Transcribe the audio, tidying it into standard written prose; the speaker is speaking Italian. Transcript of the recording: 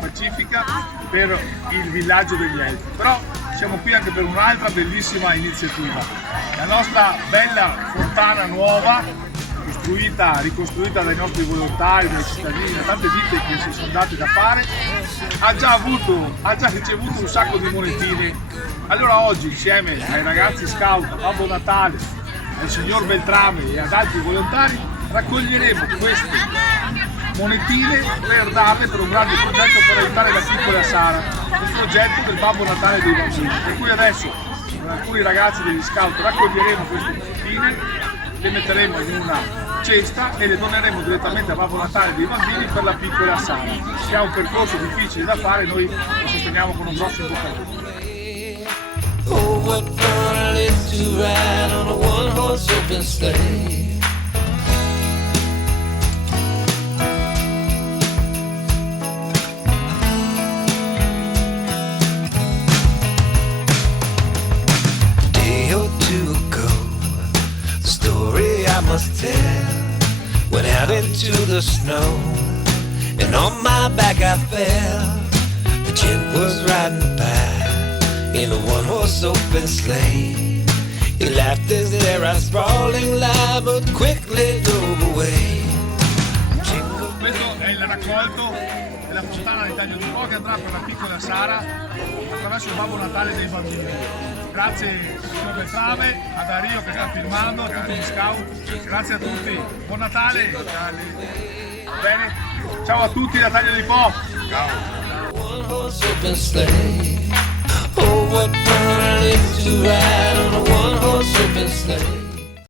Pacifica per il villaggio degli Elfi, però siamo qui anche per un'altra bellissima iniziativa, la nostra bella fontana nuova, ricostruita dai nostri volontari, dai cittadini, da tante vite che si sono date da fare, ha già ricevuto un sacco di monetine. Allora oggi, insieme ai ragazzi scout, a Babbo Natale, al signor Beltrame e ad altri volontari, raccoglieremo queste monetine per darle per un grande progetto per aiutare la piccola Sara, un progetto del Babbo Natale dei bambini. Per cui adesso con alcuni ragazzi degli scout raccoglieremo queste monetine, le metteremo in una cesta e le doneremo direttamente a Babbo Natale dei bambini per la piccola Sara, che ha un percorso difficile da fare, noi lo sosteniamo con un grosso investimento. Oh, what fun it is to ride on a one-horse open sleigh. I must tell, went out into the snow, and on my back I fell. The gent was riding by in a one-horse open sleigh. He laughed as there I sprawling lie, but quickly drove away. Questo è il raccolto della fontana di Taglio di Po che andrà per la piccola Sara attraverso il Babbo Natale dei bambini. Grazie signor Beltrame, a Dario che sta filmando, a tutti gli scout, grazie a tutti, buon Natale! Bene, ciao a tutti da Taglio di Po! Oh, what fun it is to ride on a one-horse open sleigh.